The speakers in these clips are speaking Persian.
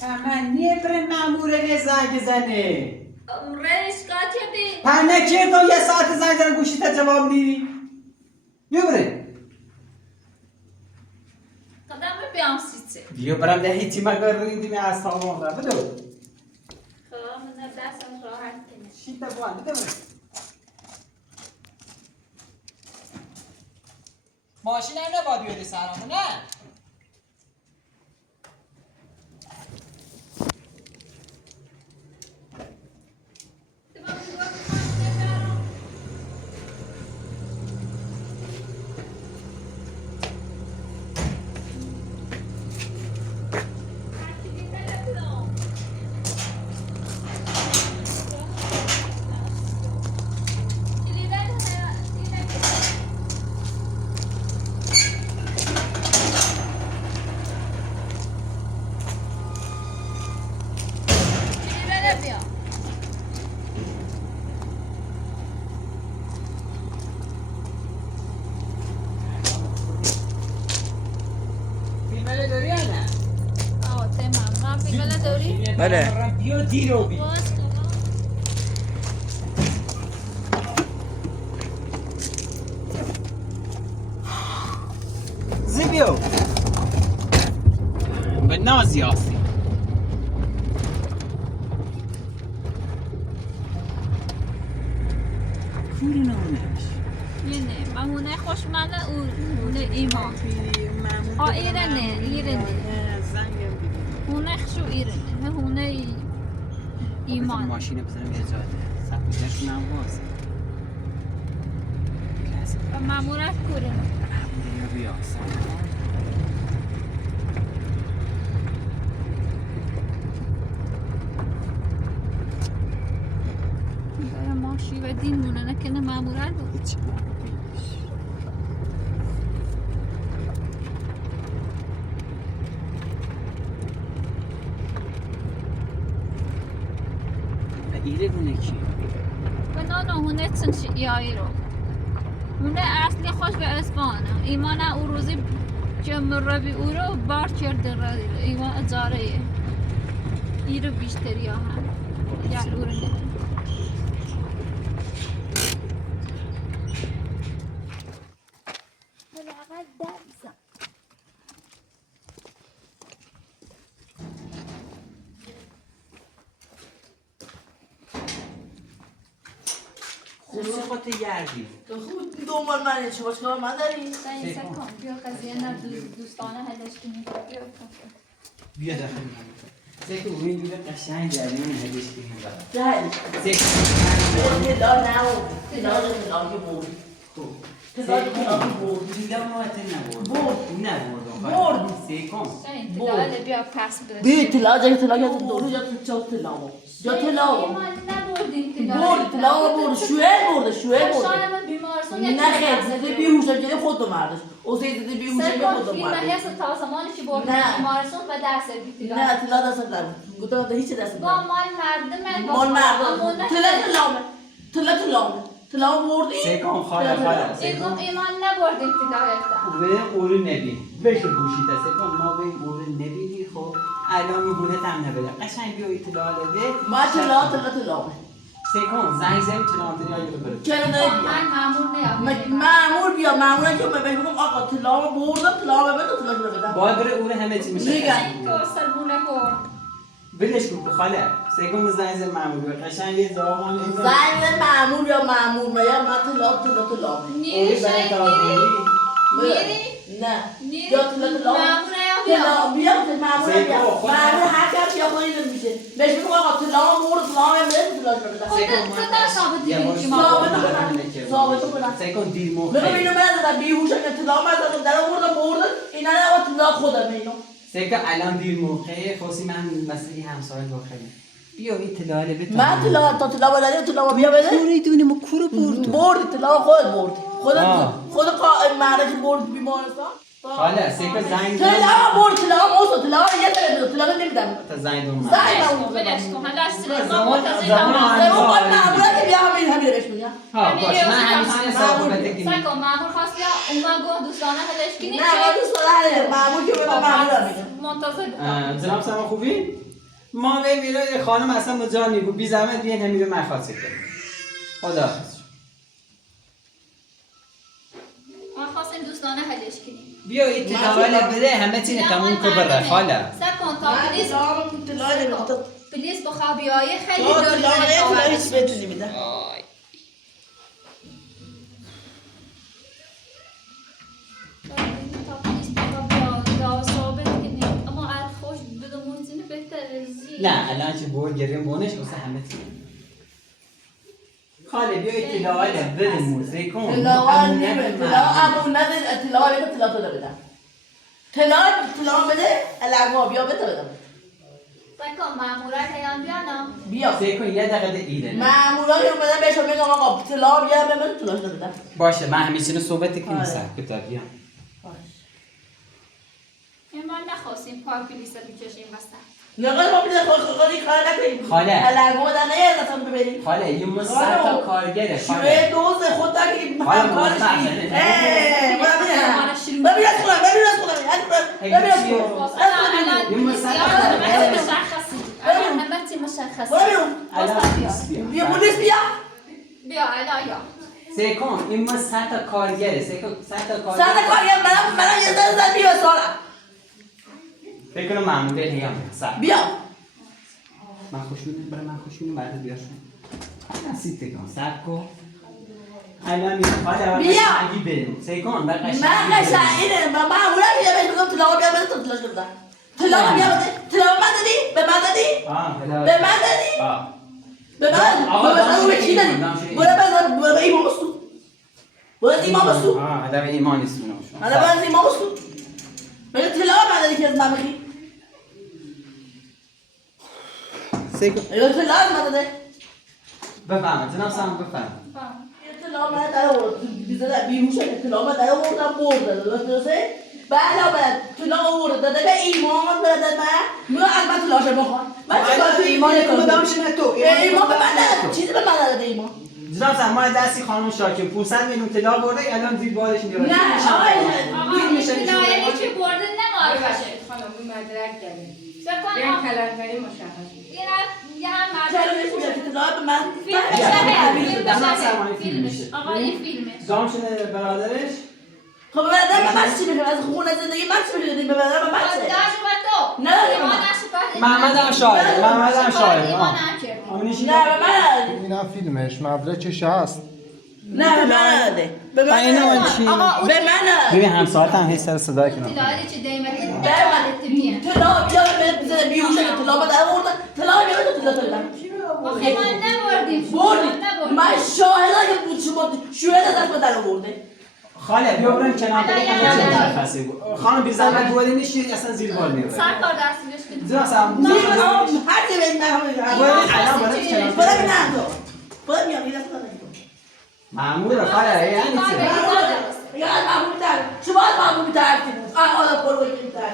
تمنی بر مامور زنگ زنه رئیس کاتبی پنه که تو یه ساعت زنگ زنه گوشی تا جواب نیری بیا بره قدم بیام سیچه بیا برم ده هیچی مگر ریدی می از سامان را بدو خب من دستم راحت کنه شیط بوان بدو بره ماشین هم نباید بیاری سرامه نه بله بیا دیرو بی زیبیو به نازی آسی کوری نمونهش یه نه مامونه خوشمنه اونه ایمان ایرنه هونه خشو ایرنه هونه ایمان ماشین بزنم یه جاده سبیدش من باز و مامورت کوره بیا بیا ماشی و دین مونه نکنه مامورت بود هیچ ایره گونه کی؟ و نه هونه چنشی یایی رو هونه اصلی خوش به اسبانه ایمان او روزی جمع ربی او رو بار کرده را ایمان اجاره ای رو بیشتری ها هم یا او رو نده خود گردی تو خوب دنبال منه چه باش کار من داری؟ سعی کن بیا قضیه نه دوستانه هدش کنی بیا داخل من سکو این دیگه قشنگ جریان هدیش کنیم جهل سکو تلا نبود تلا که بود تلا که بود دیلا ما نبود برد سکو تلاله بیا پس بده بی تلا جای تلا یا دورو یا تو تلا یا تلا ایمان نبردیم برد شوهر برده شاید من بیمارستان نه خیر زده بیهوشم که خود دو مردش او زده بیهوشم که خود دو فیلم مردش هست تا زمانی که بردیم نه. بیمارستان و درس بیتی نه تلا دست دارم گفتم هیچ دست با ندارم مال مردم مال مردم تلا بردی سکو خاله ایمان نبردیم تلا به اولو نبین بشه گوشی تا سکو ما به اولو نبینی خب الان میگونه تم نبیده قشنگ بیا اطلاع ده ما تلا سکون زنگ زنگ تلانتری ها رو برد چرا من مامور نیام مامور بیا مامور که ببین بگم آقا تلا بردم تلا ببین تلا بدم باید بره اون همه چی میشه نگه. این که سربونه برد بلش کن خاله سکون زنگ زنگ معمول بیا قشنگ یه زامان زنگ مامور یا مامور میا ما تلا نیری شاید نیری نه نیری یا تلا مامور نیام بیا مامور بیا مامور هر کس یا خودی میشه بهش بگم آقا تلا برد تلا ببین تلا بدم خدا ثابت دیگه که ما ثابت کنم سکون دیر موقع بگم اینو من بیهوشم که تلا من در برد اینا نه آقا تلا خودم اینو سکا الان دیر موقع خواستی من مسئله همسایه داخلی بیا این تلاله بتون من تلا بداری تلا بیا بده کوری دونی ما کورو برد برد تلا خود برد خود مرد که برد بیمارستان خاله سیکو زنگ طلا برد طلا موسو طلا یه داره طلا نمیدم تا زنگ دوم زنگ اون ولش کن حالا سلیمان زمان- منتظر زمان تمام زمان باید معمولا که بیا همین بهش میگم ها باشه من همیشه حساب بده سعی کن مامور خواست یا اومد گفت دوستانه هلش کنی نه ما دوست دارم معمول که به معمولا میگم منتظر بودم جناب سما خوبی؟ ما به میره خانم اصلا مجا میگو بی زحمت بیاین همین رو مخاطب کنیم خدا حافظ ما خواستیم دوستانه هلش کنیم بیا اطلاع بده همه چی تموم کو بره خاله سکن تا پلیس طلا نمیدم پلیس بخوابی های خیلی طلا دور طلا هیچ بهتون نمیدم تا پلیس بخوابی های ثابت کنیم اما از خوش بدون موزینه بهتر زی نه الان چه بود گریم بونش واسه همه چی خاله بیا اطلاع بده موزه کن طلا نمیدم طلا امونت طلا بده طلا تو بدم طلا بده الگو بیا بده بدم سکن مامورت هیان بیانم بیا سیکون یه دقیقه ایده معمولا که اومدن بهشون میگم آقا طلا بیا به من طلاش ندادم باشه من همیشه رو صحبت کنیم آره. سر کتاب بیا این من نخواستیم پاک پلیس بکشیم وسط یا ما بیده خودی کار نکنیم خاله. الگو بدن نه اصلا ببریم خاله یه مصد تا کارگره شوه خاله دوز خود تا که حالا همکارش مصد. نیست ببین از خودم ببین از خودم ببین از خودم یه مصد بیا پلیس بیا بیا الان یا سیکون این مصد تا کارگره سیکون صد تا کارگره ساعت کاری من یه ذره بیا سارا فکر کنم معموله هیام سر بیا من خوشونه برای من خوشونه بعد بیاشون نسید تکان سب کن الان میخواد اول بیا. قشنگی بریم سیکون بر قشنگی من قشنگه من معمولا که بهش میگم طلا بیا بده تو طلاش بدم طلا بیا بده طلا من دادی به من دادی به من دادی به من آقا، به من کی دادی دامش برو ایمان بستو برو ایمان بستو هدف ایمان نیستون شما حالا باید ایمان بستو بگه طلا من دادی که از من بخی سیکون بگه طلا از من داده بفهمه جناب سام بفهم طلا من در آورد بیزده بیهوشه که طلا من در آوردم برده درسته علاوه طلا آورده داده به ایمان داده من میگه از من طلاشو بخوان من چیکار ایمان کدامش نه تو ایمان به من نداده چیزی به من نداده ایمان جناب سام ما دستی خانم شاکر 500 میلیون طلا برده الان زیر بارش میاد نه آقای آقا این یعنی چی برده نمار باشه خانم این مدرک داریم سکن این کلانتری مشخص این یه هم چرا مردم نمیشه که طلا به من فیلمش آقا این فیلمش زام شده برادرش خب به من چی میگه از خونه زندگی من چی میگه به من چی نه محمد هم شاهد محمد هم شاهد نه به من اینم فیلمش مدرکش هست نه به من نده به من به من ببین همساعت هم هی سر صدا کنم طلا بیا بزنه بیهوشه که طلا به در آوردن طلا بیا بده طلا دادم بردی من شاهدم که بود شما شاهد ازش به در آورده خاله بیا بریم کنار حالا مشخصه بود خانم بی زحمت دوری نیستی اصلا زیر بار میاد سرکار دستگیرش کنید جناب سام هر چی بین من الان برای کنار برای من تو برای میام این دست نداریم مامور خاله یعنی چی یا معمول تر شما معمول تر آلا پرو تر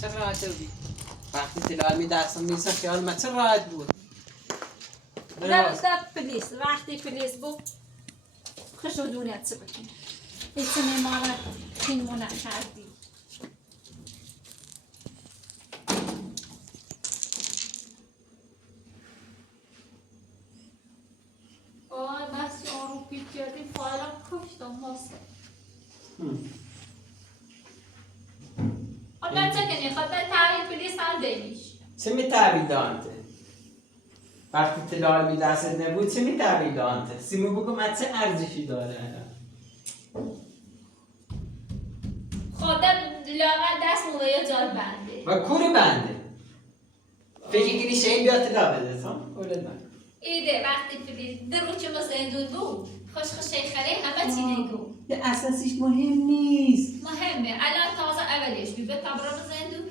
چه راحته بودی وقتی تلال می دستم میسا خیال ما چه راحت بود در پلیس وقتی پلیس بود خشو دونیت چه بکن ایچه میمانه تیمونه کردی بس آن رو پیپ کردی فایلم کشتم واسه حالا چه کنی خود تحویل پلیس هم دیمیش چه می تحویل دانته وقتی تلال می دستت نبود چه می تحویل دانته سیمو بگو من چه ارزشی داره خودت لاغر دست موقعی جال بنده و کوری بنده فکر کنی شهید بیا تلا بده ولد من ایده وقتی پلیس در رو چه زندون بود خوش خره همه چی نگو یه اساسیش مهم نیست مهمه الان تازه اولش بی به تبرم زندون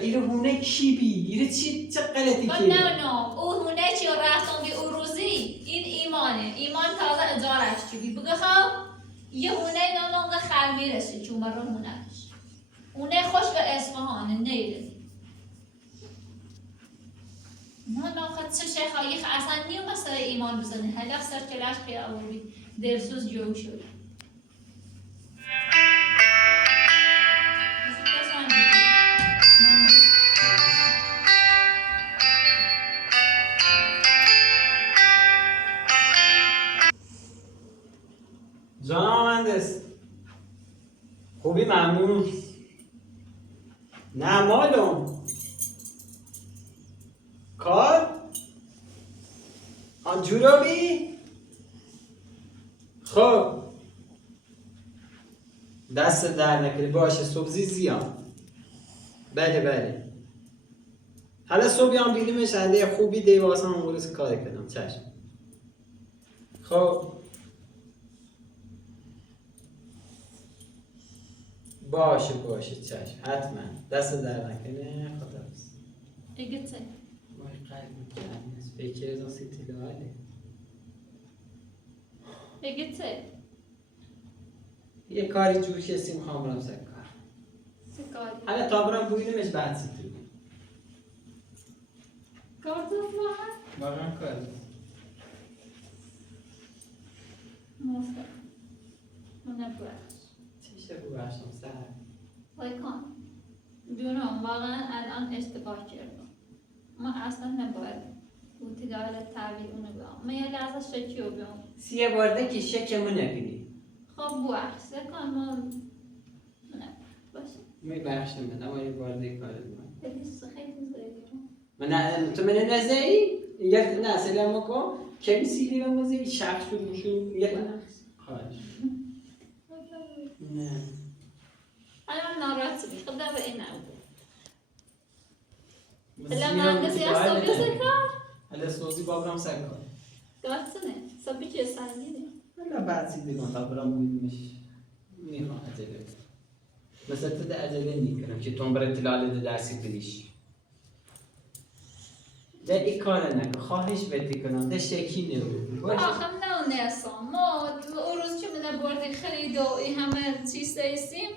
ایره هونه کی بی؟ ایره چه غلطی که؟ نه او هونه چی رفتم بی او روزی این ایمان تازه اجارش چی بی بگه خب یه هونه نانونگه خرمی رسی چون برون هونهش هونه خوش به اصفهانه نیره نه خود چه شیخایی اصلا نیو مسئله ایمان بزنه هلق سر کلاش که آوری درسوز جو شد جانم مهندس خوبی ممنون نه مالم کار آن جورابی خب دست در نکنی باشه صبح زیان بله حالا صبح هم بیدیمش هنده خوبی دیواسه هم غلوس کار کنم چشم خب باشه چشم حتما دست در نکنه خدا بست اگه چه؟ وای قلبی کنیست فکر از آن سیتی لاله اگه چه؟ یه کاری جوش هستیم خواه برم سر کار سکاری حالا تا برم بویدمش بعد سیتی کار دوست واقعا؟ واقعا کار موفق منه بخش چشه رو بخشم سر وایکان دونم واقعا الان اشتباه کردم ما اصلا نباید اون تدایل تحویل اونو بیام من یه لحظه شکی رو بیام سیه بارده که شکمو نکنی خب بخش سکان ما منه باشه می بخشم من اما یه بارده کار من خیلی زیادی من تو منه نزدی؟ یک نه سلام کن کمی سیلی رو مزید شخص شو یک خواهش نه الان ناراحت میشه خدا به این نبود بس الان میرم مهندسی که از دعای صبحی نکنه. سکار حالا سوزی بابرم سر کار گاتسنه صبحی چه سنگینه حالا بعد سیدی کن تا برم بودیمش میخوام عجله مثل تو ده عجله نیکنم که تو برای تلاله ده درسی بریش ده ای کار نکن خواهش بهتی کنم ده شکی نبود باشه آخم نه نسام ما اون روز که من بردی خرید و این همه چیز دایستیم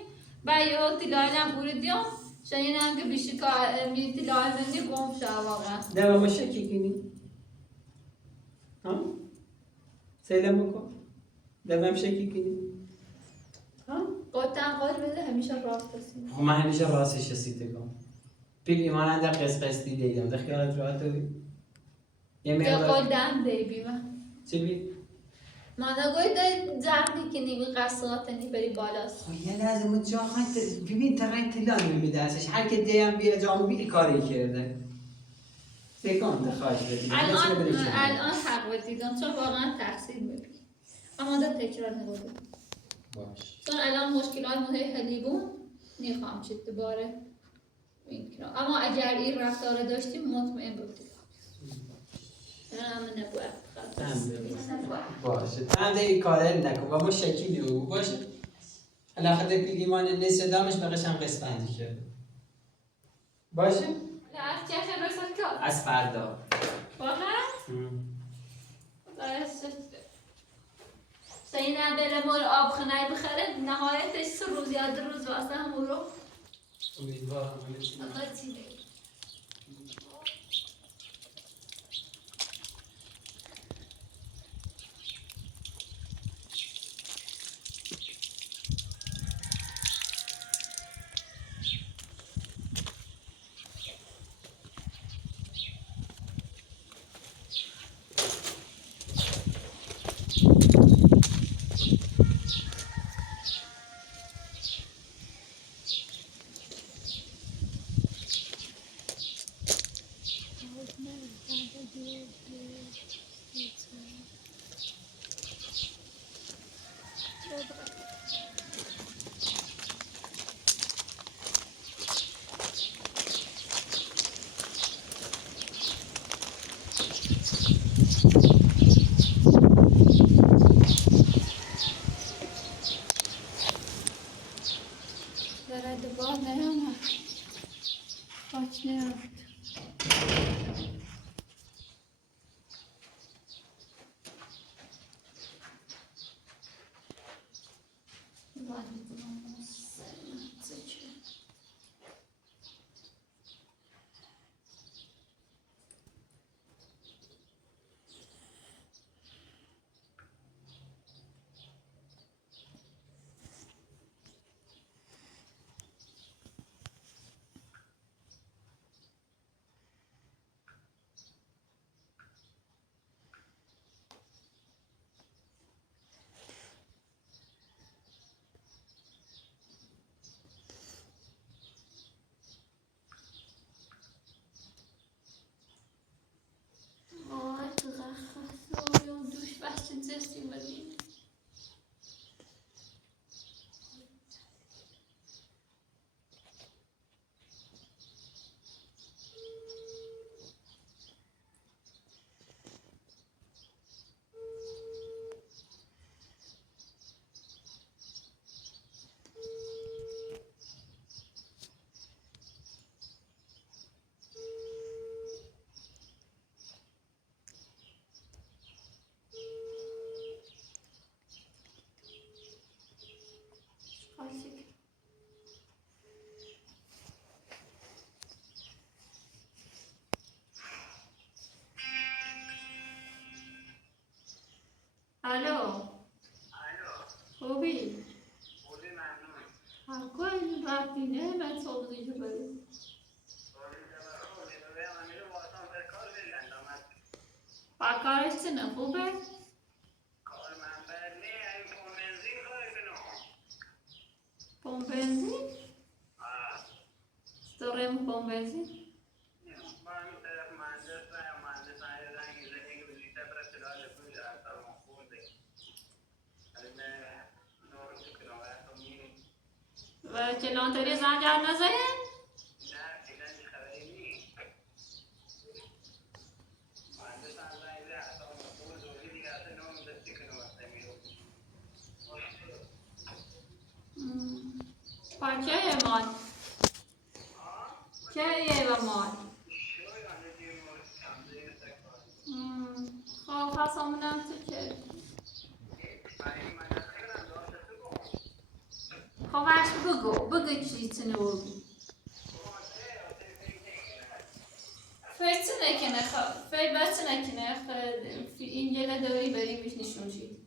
با یه ها تلایلم بردیم شاید که بیشی که می تلایلندی گم شد واقعا ده با شکی کنی ها سلام بکن ده بهم شکی کنی ها قطعا قول بده همیشه راست هستیم خب من همیشه راستش رسیده کن پیلی مانند در قسقستی دیدم ده خیالت راحت ہوئی یه یا قول مقدار دهم دی بیمه چی بی؟ ما نگوی ده جرمی که نیمی قصات نی بری بالاست خب یه لحظه متجاهن ببین ترین تلان میمیده ازش هر که دیم بیا جامو بی کاری کرده بکن خواهش بدید الان حق بدیدم چون واقعا تقصیر میبینی اما ده تکرار نگوی باش چون الان مشکلات مهم حلیبون نمیخوام چه دوباره این کنم اما اگر این رفتار داشتیم مطمئن بودیم من نباید باشه تنده این کاره نکن و ما شکی نبو باشه حالا خود پیلیمان نیست دامش بقیش هم قسمندی کرده باشه؟ از چه رسد کار؟ از فردا واقعا؟ سینه بره مول آب خنای بخره نهایتش 3 روز یا 2 روز واسه همون رو امیدوارم همه چی Allah چیده داره باه نیامد باچ نیامد دوش بحث جنسی بدیم الو خوبی؟ کوئی رابطی نه من صبحی جو بریم با کارش چنه خوبه؟ پمپ بنزین؟ ستورم پمپ بنزین؟ و کلانتری زنگ نزنه؟ چه مال؟ چه مال؟ خب خواستم تو چه؟ خب اش بگو چی تنو بگو فیت نکنه فیت بس نکنه این گله دوری بریم میش نشون شید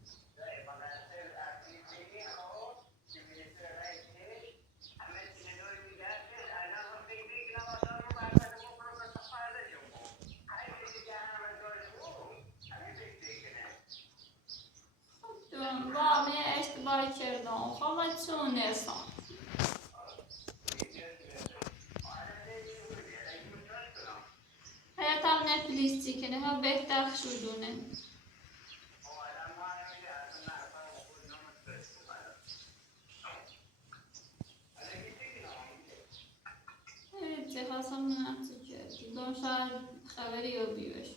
با من اشتباه کردم خب من چون نیستم حیاتم نتلیستی کنه ها بهتر شدونه چه خواستم نفسه کردی دون شاید خبری رو بیوش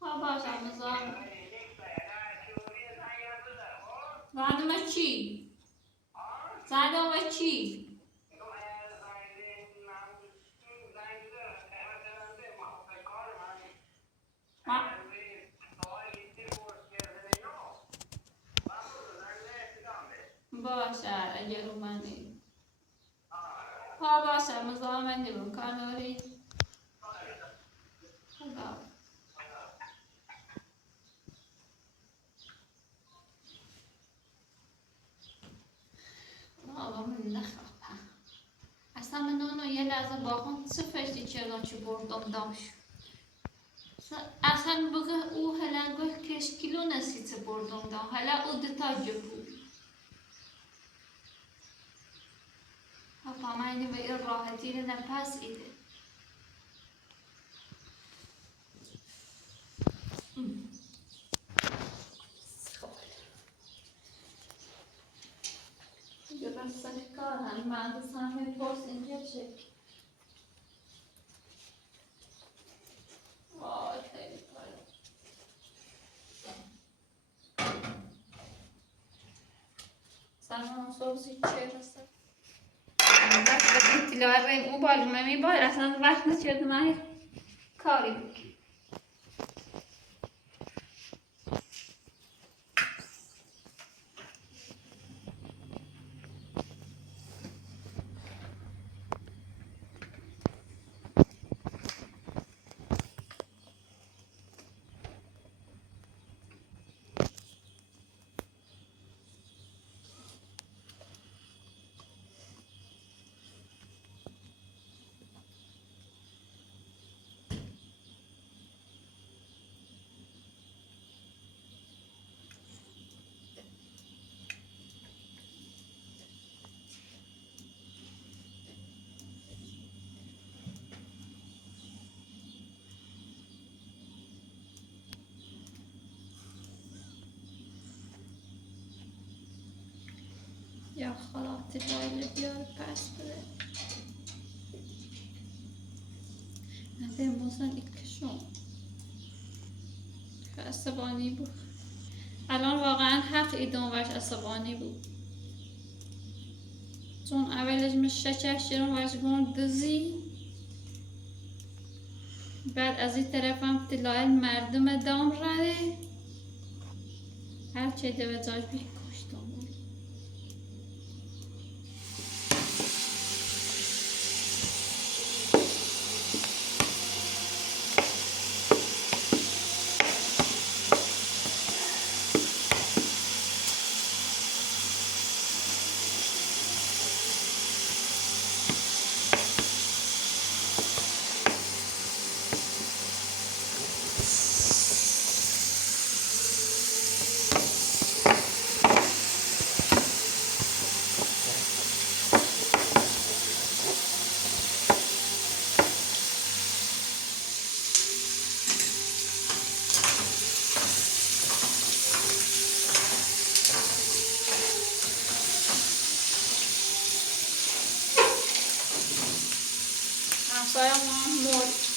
ها باشم نظام زندم چی؟ زندم چی؟ باشه اگر اومدی ها باشه مزاحمت نمیم کار نداری خدا آقا من نخواهم اصلا من اونو یه لحظه با خون چه فشتی چرا چی بردم دامش اصلا بگه او هلنگاه کشکیلو نسیت بردم دام حالا او دتا جبو ها من به این راحتی رو نپس ایده یه بسته کارم مهندس همه پرس اینجا چه وای خیلی کاره سلام صبح زید چه رسد وقت بدید تلوار ریم او بالومه می باید اصلا وقت نچرد نه کاری بکی یا خدا تلوار بیار پس بده نده موزن ایکشون عصبانی بود الان واقعا حق ایدون وش عصبانی بود چون اولش مشه چشیرون وش گون دزی بعد از این طرفم تلوار مردم دام رده هر چه دوه جاش بی کشتم همسایه‌مون مرد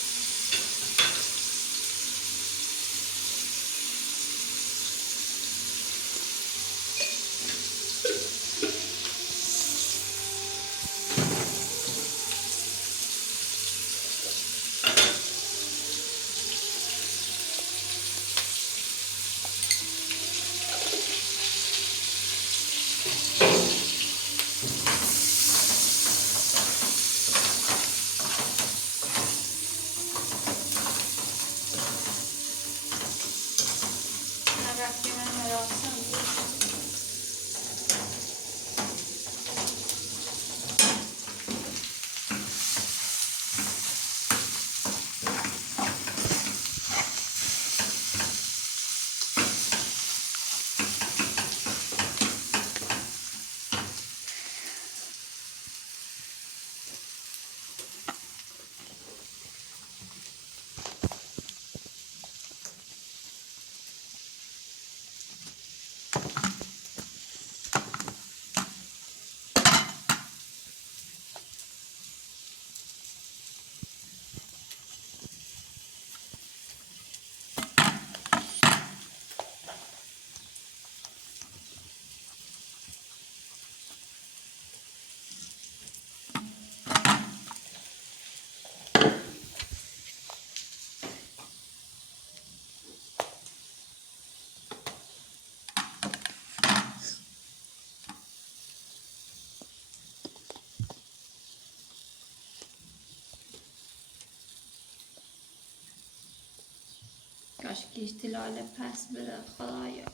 کشکیش تلاله پس بده خدایا.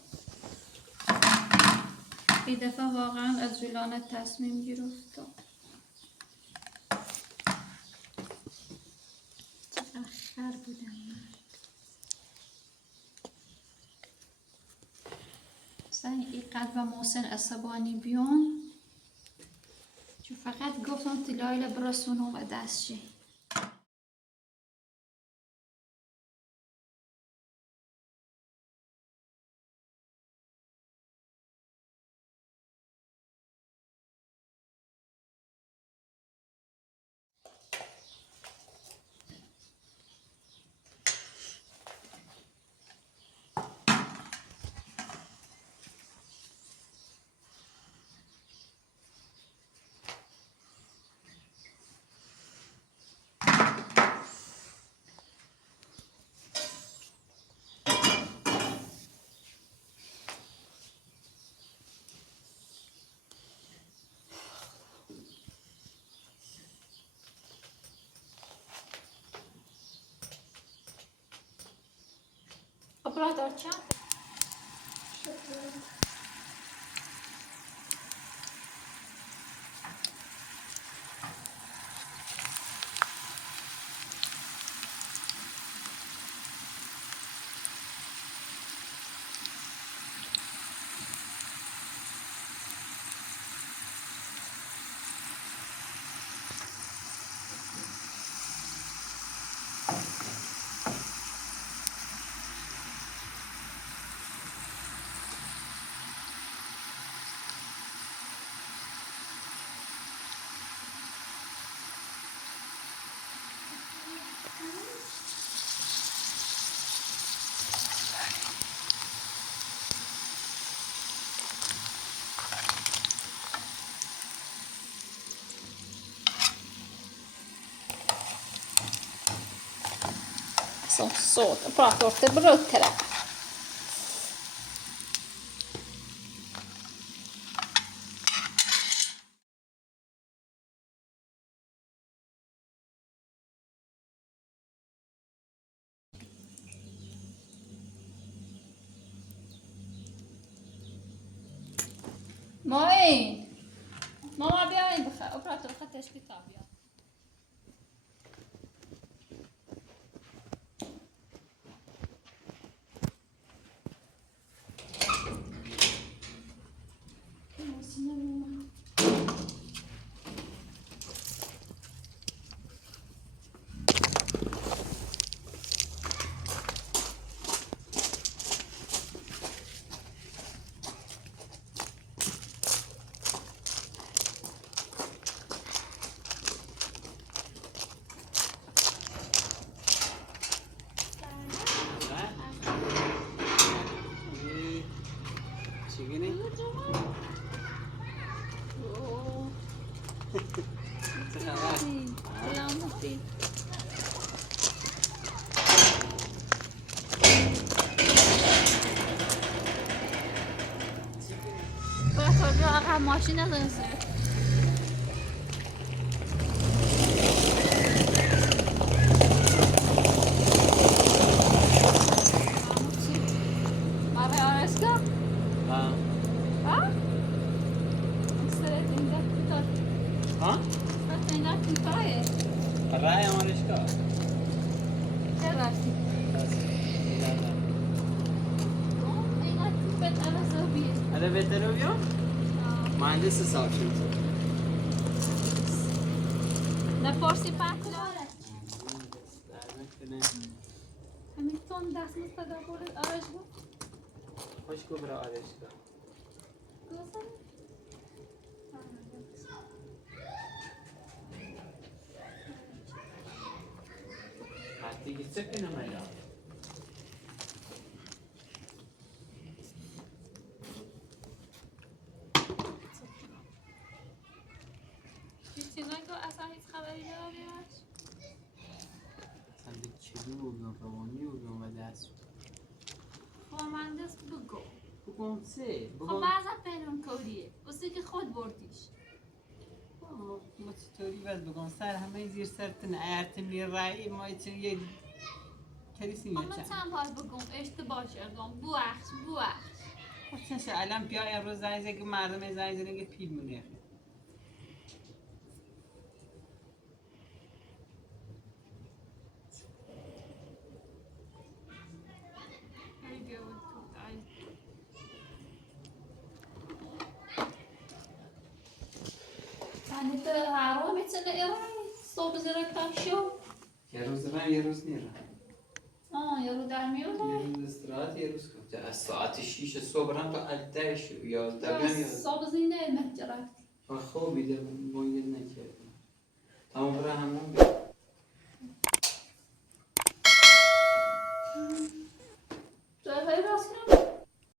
این دفعه واقعا از جولانه تصمیم گرفتم. چقدر خر بودم من. این قلب محسن عصبانی بیان چون فقط گفتم تلایل برسونم و دستشی. Operatör çağır. Som så, jag pratar åt det brödkräm. Mãe! Mamma bia in بخير وبراتو خدتش كتاب يا سلامتی براتو بیا عقب ماشین نزنه رای آمارشگاه چه رفتی؟ آره بهتره بیا؟ مهندس حساب شد نه فارسی پهلاره همین تون دست مستقل بولد آرش بود خوش کو برا آرشگاه حتی گیسته کنم اینا چیزایی که اصلا هیچ خبری نداریش اصلا به چلو بگم روانی بگم و دست خب مهندس بگو بگم سه خب بعضا پنون کوریه اسی که خود بردیش ما چطوری باید بگم سر همه زیر سرتن ارتم لی رایی ما چون یه کلیسی اما میچن چند بار بگم اشتباه کردم ببخش خب چشه الان بیا امروز زنگ زنگ مردم زنگ زنگ پیل مونه یعنی تو هر روز میتونه ایران صبح زرکتر شو یه روز رن یه روز نیرن. یه رو در میاد یه روز استراحت یه روز کار. از ساعت 6 صبح رن تا 10 11 بیان یا صبح زینه مهجرت خوابیده باید نکردم. تمام برای همون